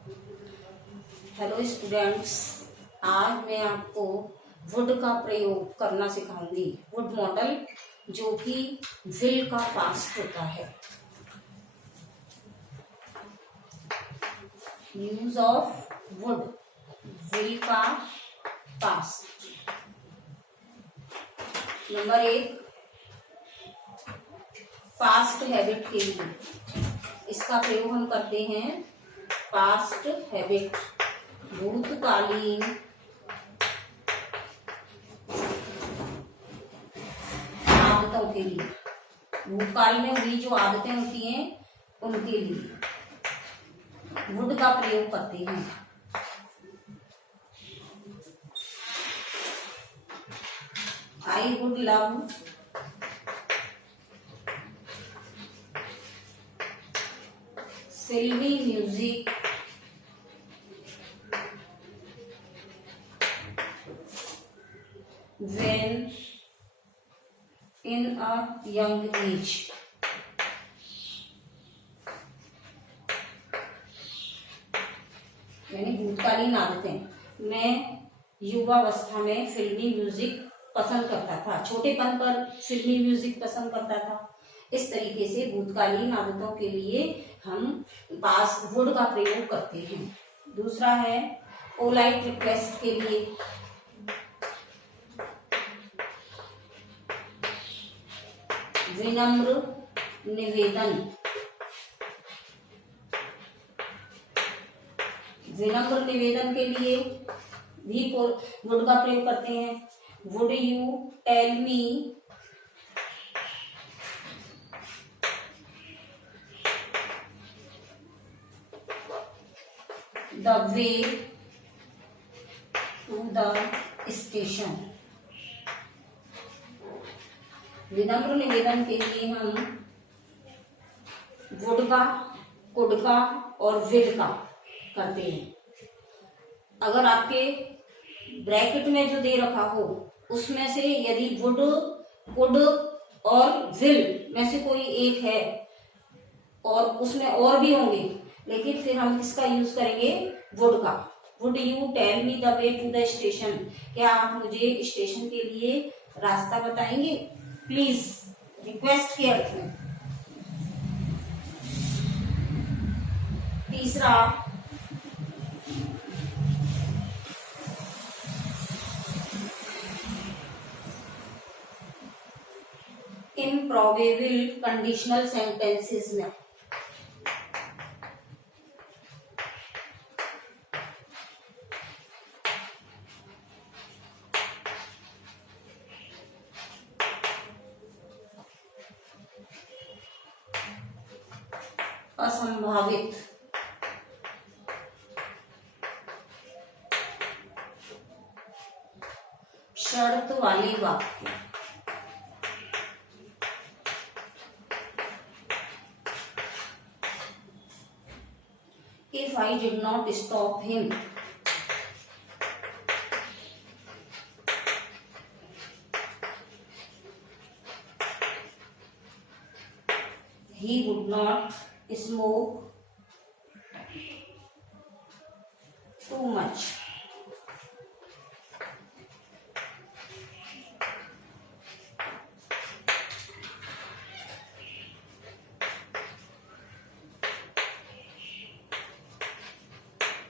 Hello students, आज मैं आपको वुड का प्रयोग करना सिखाऊंगी। वुड मॉडल जो कि विल का पास्ट होता है। यूज ऑफ वुड, विल का पास्ट। नंबर 1, पास्ट हैबिट के लिए इसका प्रयोग हम करते हैं। पास्ट हैबिट, भूतकालीन आदतों के लिए, भूतकाल में हुई जो आदतें होती हैं उनके लिए वुड का प्रयोग करते हैं। आई वुड लव फिल्मी music when in a young age। यानी भूतकालीन आदतें, मैं युवावस्था में फिल्मी म्यूजिक पसंद करता था, छोटेपन पर फिल्मी म्यूजिक पसंद करता था। इस तरीके से भूतकालीन आदतों के लिए हम पास वुड का प्रयोग करते हैं। दूसरा है पोलाइट रिक्वेस्ट के लिए, विनम्र निवेदन। विनम्र निवेदन के लिए भी वुड का प्रयोग करते हैं। Would you tell me the way to the station. विनम्र निवेदन के लिए हम वुड का, कुड का और विल का करते हैं। अगर आपके ब्रैकेट में जो दे रखा हो उसमें से यदि वुड, कुड और विल में से कोई एक है और उसमें और भी होंगे, लेकिन फिर हम किसका यूज करेंगे? वुड का। Would you tell me the way to the station. क्या आप मुझे स्टेशन के लिए रास्ता बताएंगे? प्लीज, रिक्वेस्ट के अर्थ में। तीसरा, इम्प्रोबेबल कंडीशनल सेंटेंसेस में असंभावित, शर्त वाले वाक्य। If I did not stop him, he would not smoke too much।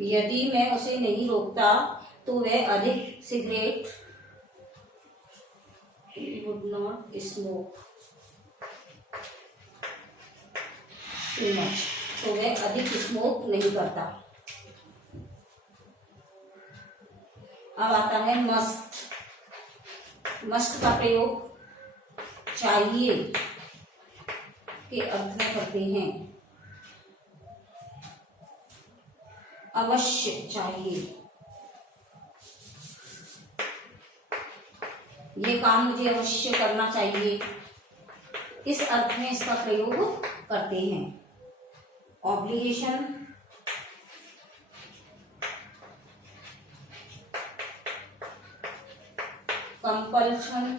यदि मैं उसे नहीं रोकता तो वह अधिक cigarette, he would not smoke too much, तो वह अधिक स्मोक नहीं करता। अब आता है मस्ट। मस्ट का प्रयोग चाहिए के अर्थ में करते हैं। अवश्य चाहिए, ये काम मुझे अवश्य करना चाहिए, इस अर्थ में इसका प्रयोग करते हैं। ऑब्लिगेशन, कंपल्शन,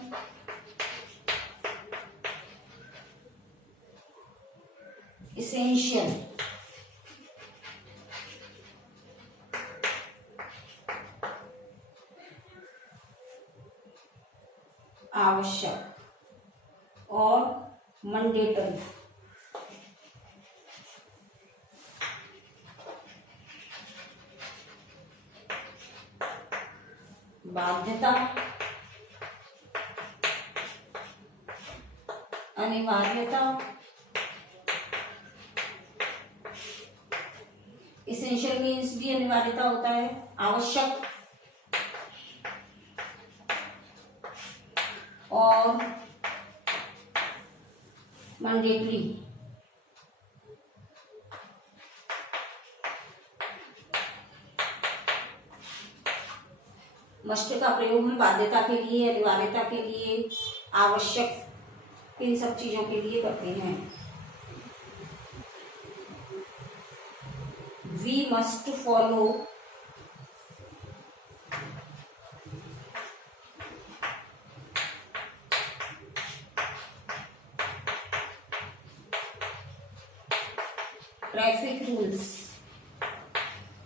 इसेंशियल, आवश्यक और मैंडेटरी। बाध्यता, अनिवार्यता, इसेंशियल मीन्स भी अनिवार्यता होता है, आवश्यक और मैंडेटरी। मस्ट का प्रयोग हम बाध्यता के लिए, अनिवार्यता के लिए, आवश्यक, इन सब चीजों के लिए करते हैं। We must follow traffic rules.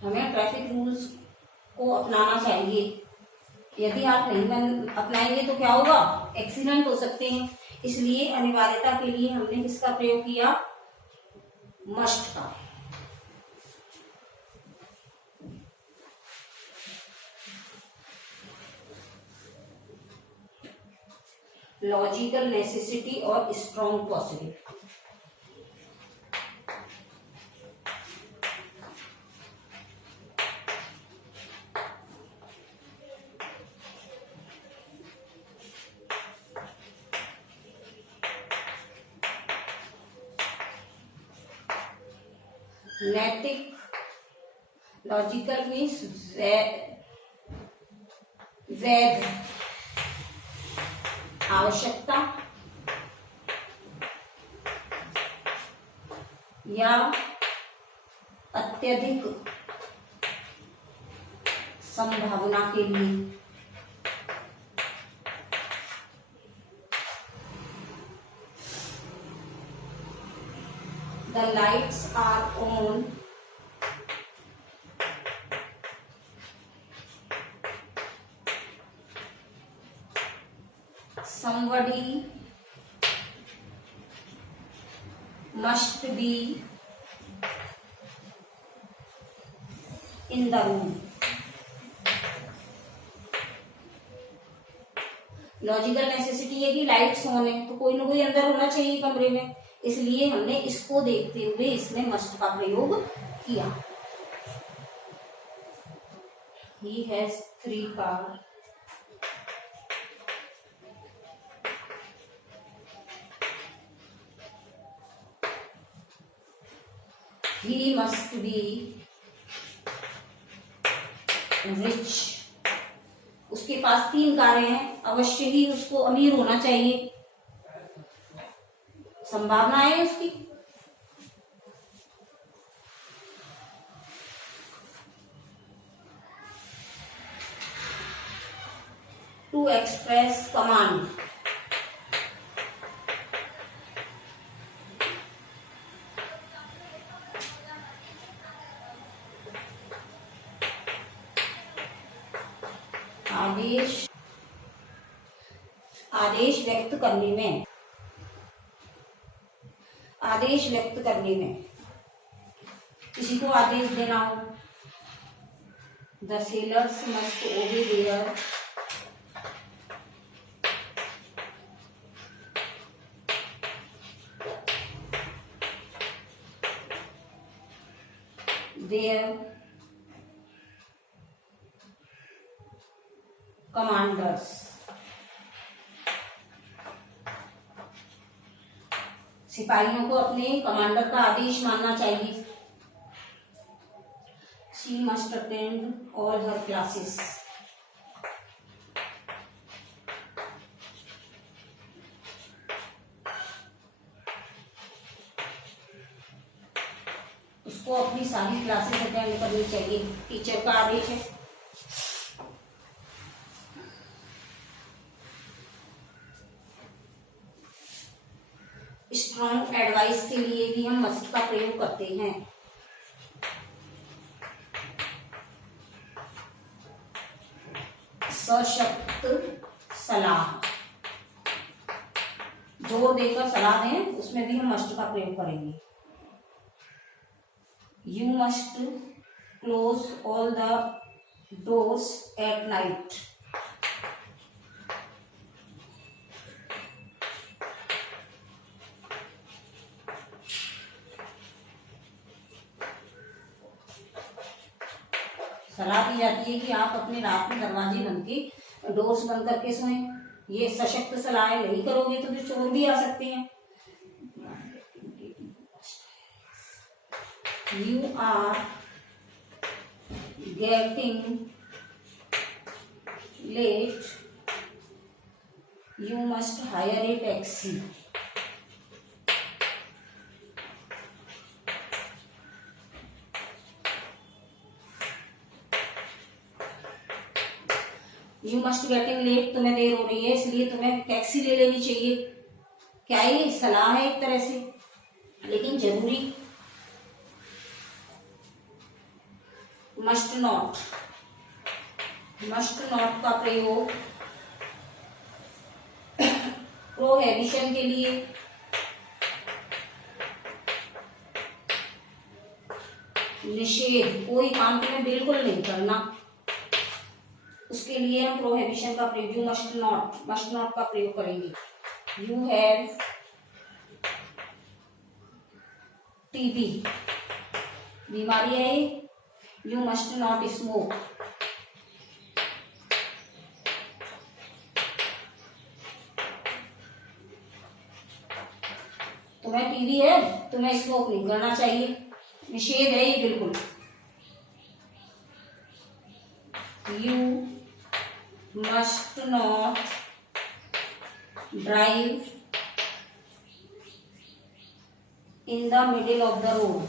हमें ट्रैफिक रूल्स को अपनाना चाहिए। यदि आप नहीं अपनाएंगे तो क्या होगा, एक्सीडेंट हो सकते हैं। इसलिए अनिवार्यता के लिए हमने किसका प्रयोग किया, मस्ट का। लॉजिकल नेसेसिटी और स्ट्रॉन्ग पॉसिबिलिटी। नैतिक, लॉजिकल मीन्स वैध, आवश्यकता या अत्यधिक संभावना के लिए। The lights are on. Somebody must be in the room. Logical necessity है कि लाइट्स ऑन है तो कोई ना कोई अंदर होना चाहिए कमरे में, इसलिए हमने इसको देखते हुए इसमें मस्ट का प्रयोग किया। He has 3 cars. He must be rich. उसके पास 3 कारें हैं, अवश्य ही उसको अमीर होना चाहिए, संभावना है उसकी। टू एक्सप्रेस कमांड, आदेश, आदेश व्यक्त करने में, आदेश व्यक्त करने में, किसी को आदेश देना हो। द सेलर्स मस्ट ओबे देयर कमांडर्स। सिपाहियों को अपने कमांडर का आदेश मानना चाहिए। She must attend all her classes. उसको अपनी सारी क्लासेस अटेंड करनी चाहिए, टीचर का आदेश है। स्ट्रॉन्ग एडवाइस के लिए भी हम मस्ट का प्रयोग करते हैं। सशक्त सलाह, जोर देकर सलाह दें उसमें भी हम मस्ट का प्रयोग करेंगे। You must close all the doors at night. सलाह दी जाती है कि आप अपने रात में दरवाजे बंद के डोर्स बंद करके सोएं। ये सशक्त सलाह है, नहीं करोगे तो फिर चोर भी आ सकते हैं। You are getting late, you must hire a taxi. You must getting late, तुम्हें देर हो रही है इसलिए तुम्हें टैक्सी ले लेनी चाहिए। क्या ये सलाह है एक तरह से, लेकिन जरूरी। मस्ट नॉट, मस्ट नॉट का प्रयोग प्रोहिबिशन के लिए, निषेध, कोई काम तुम्हें बिल्कुल नहीं करना, उसके लिए हम प्रोहिबिशन का प्रयोग यू मस्ट नॉट का प्रयोग करेंगे। यू हैव टीबी, बीमारी है ये, यू मस्ट नॉट स्मोक। तुम्हें टीबी है, तुम्हें स्मोक नहीं करना चाहिए, निषेध है ये बिल्कुल। You must not drive in the middle of the road।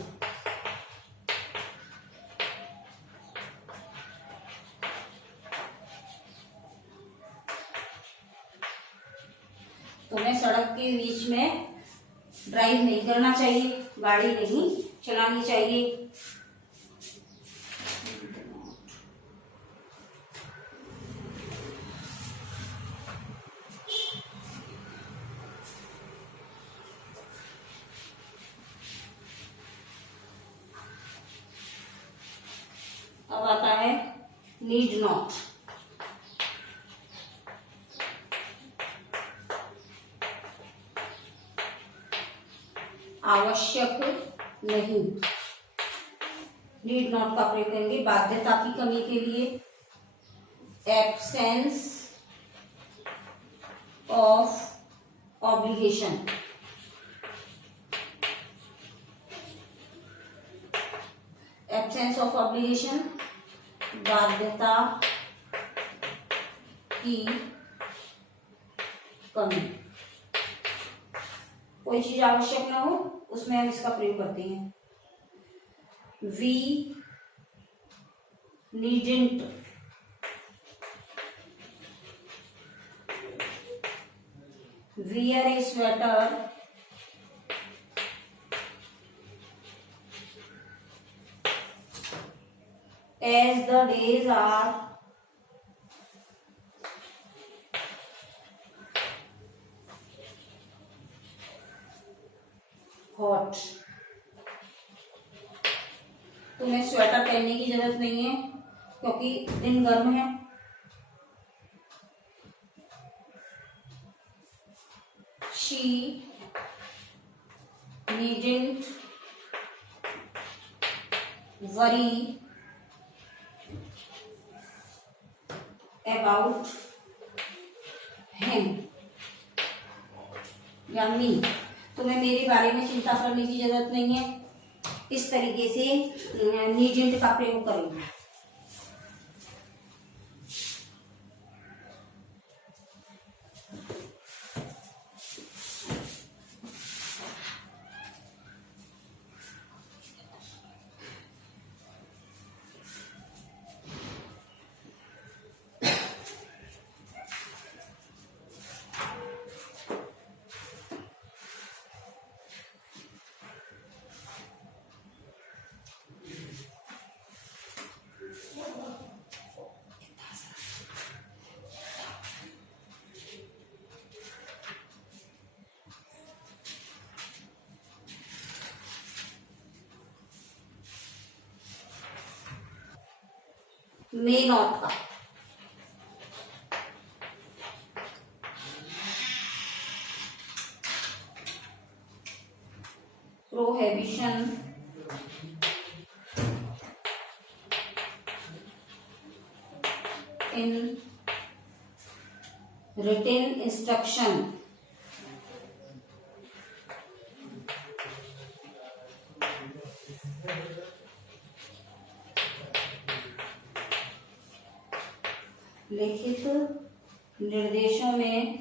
तुम्हें सड़क के बीच में ड्राइव नहीं करना चाहिए, गाड़ी नहीं चलानी चाहिए। अब आता है नीड नॉट। आवश्यक नहीं, नीड नॉट का प्रयोग करेंगे बाध्यता की कमी के लिए। Absence of obligation, absence of obligation बाध्यता की कमी, कोई चीज आवश्यक ना हो उसमें हम इसका प्रयोग करते हैं। We needn't wear a sweater as the days are hot. तुम्हें स्वेटर पहनने की जरूरत नहीं है क्योंकि दिन गर्म है। She needn't worry about him या me, तुम्हें मेरे बारे में चिंता करने की जरूरत नहीं है। इस तरीके से नीडेंट का प्रयोग करेंगे। मे नॉट का। प्रोहिबिशन इन रिटन इंस्ट्रक्शन लिखित निर्देशों में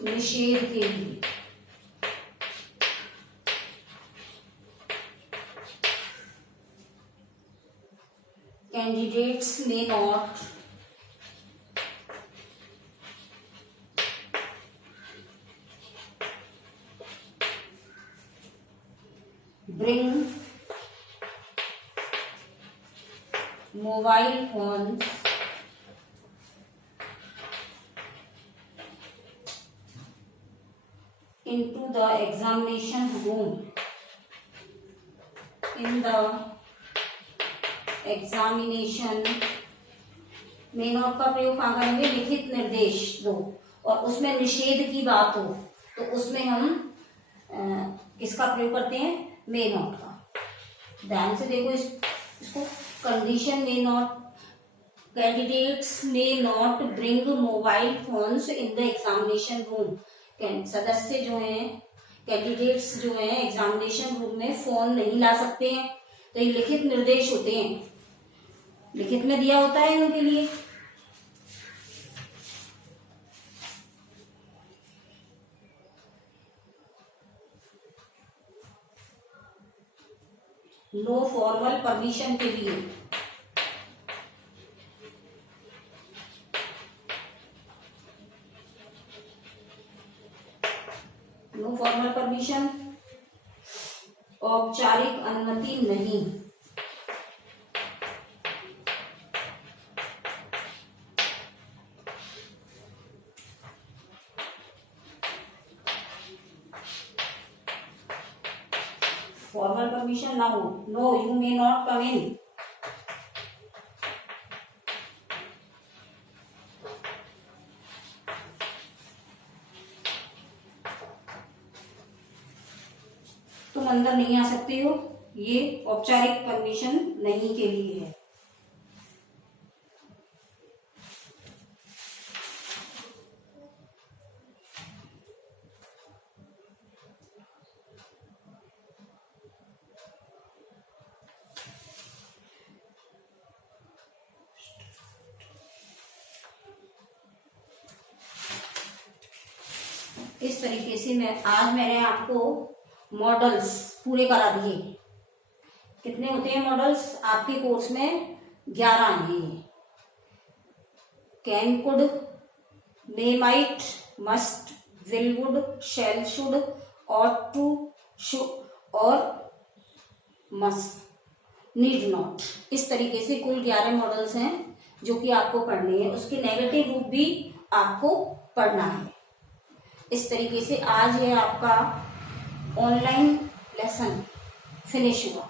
निषेध के लिए candidates may not bring mobile phones into the examination room in the examination में नोट का प्रयोग कहाँ करेंगे? लिखित निर्देश दो और उसमें निषेध की बात हो तो उसमें हम किसका प्रयोग करते हैं? मे नॉट का। ध्यान से देखो इसको। Condition may not, candidates may not bring mobile phones in the examination room. सदस्य जो हैं, कैंडिडेट्स जो हैं एग्जामिनेशन रूम में फोन नहीं ला सकते हैं। तो ये लिखित निर्देश होते हैं, लिखित में दिया होता है उनके लिए। नो फॉर्मल परमिशन के लिए नो फॉर्मल परमिशन, औपचारिक अनुमति नहीं। फॉर्मल परमिशन ना हो, no you may not come in. तुम अंदर नहीं आ सकते हो, ये औपचारिक परमिशन नहीं के लिए है। इस तरीके से मैंने आपको मॉडल्स पूरे करा दिए। कितने होते हैं मॉडल्स आपके कोर्स में? 11 हैं। Can, could, may, might, must, will, would, shall, should, ought to, should और मस्ट, नीड नॉट। इस तरीके से कुल 11 मॉडल्स हैं जो कि आपको पढ़ने हैं। उसके नेगेटिव रूप भी आपको पढ़ना है। इस तरीके से आज है आपका ऑनलाइन लेसन फिनिश हुआ।